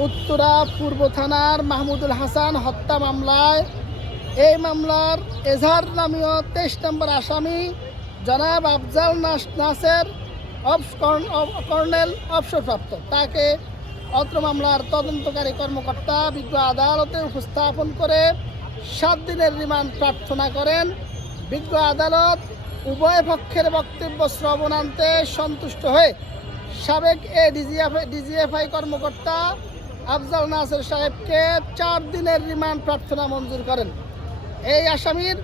উত্তরা পূর্ব থানার মাহমুদুল হাসান হত্যা মামলায় এই মামলার এজাহার নামীয় 23 নম্বর আসামি জনাব আফজাল নাসের কর্নেল অবসরপ্রাপ্ত তাকে অত্র মামলার তদন্তকারী কর্মকর্তা বিজ্ঞ আদালতে উপস্থাপন করে 7 দিনের রিমান্ড প্রার্থনা করেন। বিজ্ঞ আদালত উভয় পক্ষের বক্তব্য শ্রবণান্তে সন্তুষ্ট হয়ে সাবেক ডিজিএফআই কর্মকর্তা আফজাল নাসের সাহেবকে 4 দিনের রিমান্ড প্রার্থনা মঞ্জুর করেন। এই আসামির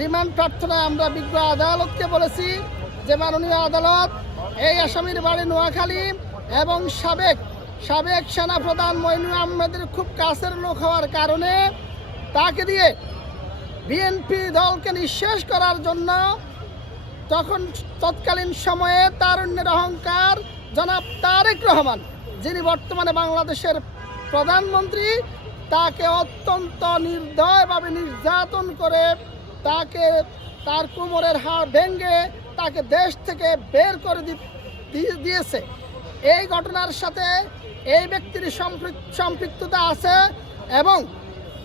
রিমান্ড প্রার্থনা আমরা বিজ্ঞ আদালতকে বলেছি যে মাননীয় আদালত এই আসামির বাড়ি নোয়াখালী এবং সাবেক সেনাপ্রধান মঈনুল আহমেদের খুব কাছের লোক হওয়ার কারণে তাকে দিয়ে বিএনপি দলকে নিঃশেষ করার জন্য তৎকালীন সময়ে তারুণ্যের অহংকার জনাব তারেক রহমান, যিনি বর্তমানে বাংলাদেশের প্রধানমন্ত্রী, তাকে অত্যন্ত নির্দয়ভাবে নির্যাতন করে তার কোমরের হাড় ভেঙে তাকে দেশ থেকে বের করে দিয়েছে। এই ঘটনার সাথে এই ব্যক্তির সম্পৃক্ততা আছে এবং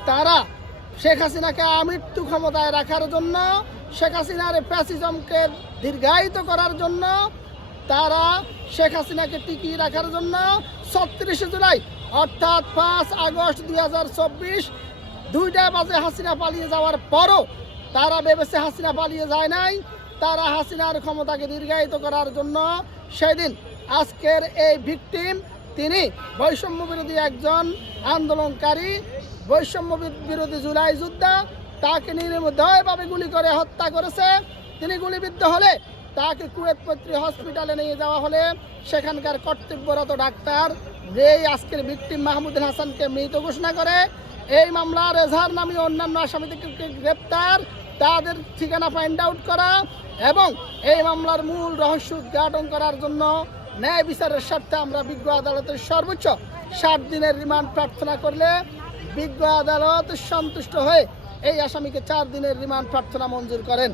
তারা শেখ হাসিনাকে আমৃত্যু ক্ষমতায় রাখার জন্য, শেখ হাসিনার ফ্যাসিজমকে দীর্ঘায়িত করার জন্য, তারা শেখ হাসিনাকে টিকিয়ে রাখার জন্য 36 জুলাই অর্থাৎ 5 আগস্ট 2024 2টা বাজে হাসিনা পালিয়ে যাওয়ার পরও তারা ভেবেছে হাসিনা পালিয়ে যায় নাই, তারা হাসিনার ক্ষমতাকে দীর্ঘায়িত করার জন্য সেদিন আজকের এই ভিকটিম, তিনি বৈষম্য বিরোধী একজন আন্দোলনকারী, বৈষম্য বিরোধী জুলাই যোদ্ধা, তাকে নির্দয়ভাবে গুলি করে হত্যা করেছে। তিনি গুলিবিদ্ধ হলে তাকে কুয়েতপত্রী হসপিটালে নিয়ে যাওয়া হলে সেখানকার কর্তব্যরত ডাক্তার আজকের ভিকটিম মাহমুদুল হাসানকে মৃত ঘোষণা করে। এই মামলার এজাহার নামী অন্যান্য আসামিদেরকে গ্রেপ্তার, তাদের ঠিকানা ফাইন্ড আউট করা এবং এই মামলার মূল রহস্য উদ্ঘাটন করার জন্য ন্যায় বিচারের স্বার্থে আমরা বিজ্ঞ আদালতের সর্বোচ্চ 7 দিনের রিমান্ড প্রার্থনা করলে বিজ্ঞ আদালত সন্তুষ্ট হয়ে এই আসামিকে 4 দিনের রিমান্ড প্রার্থনা মঞ্জুর করেন।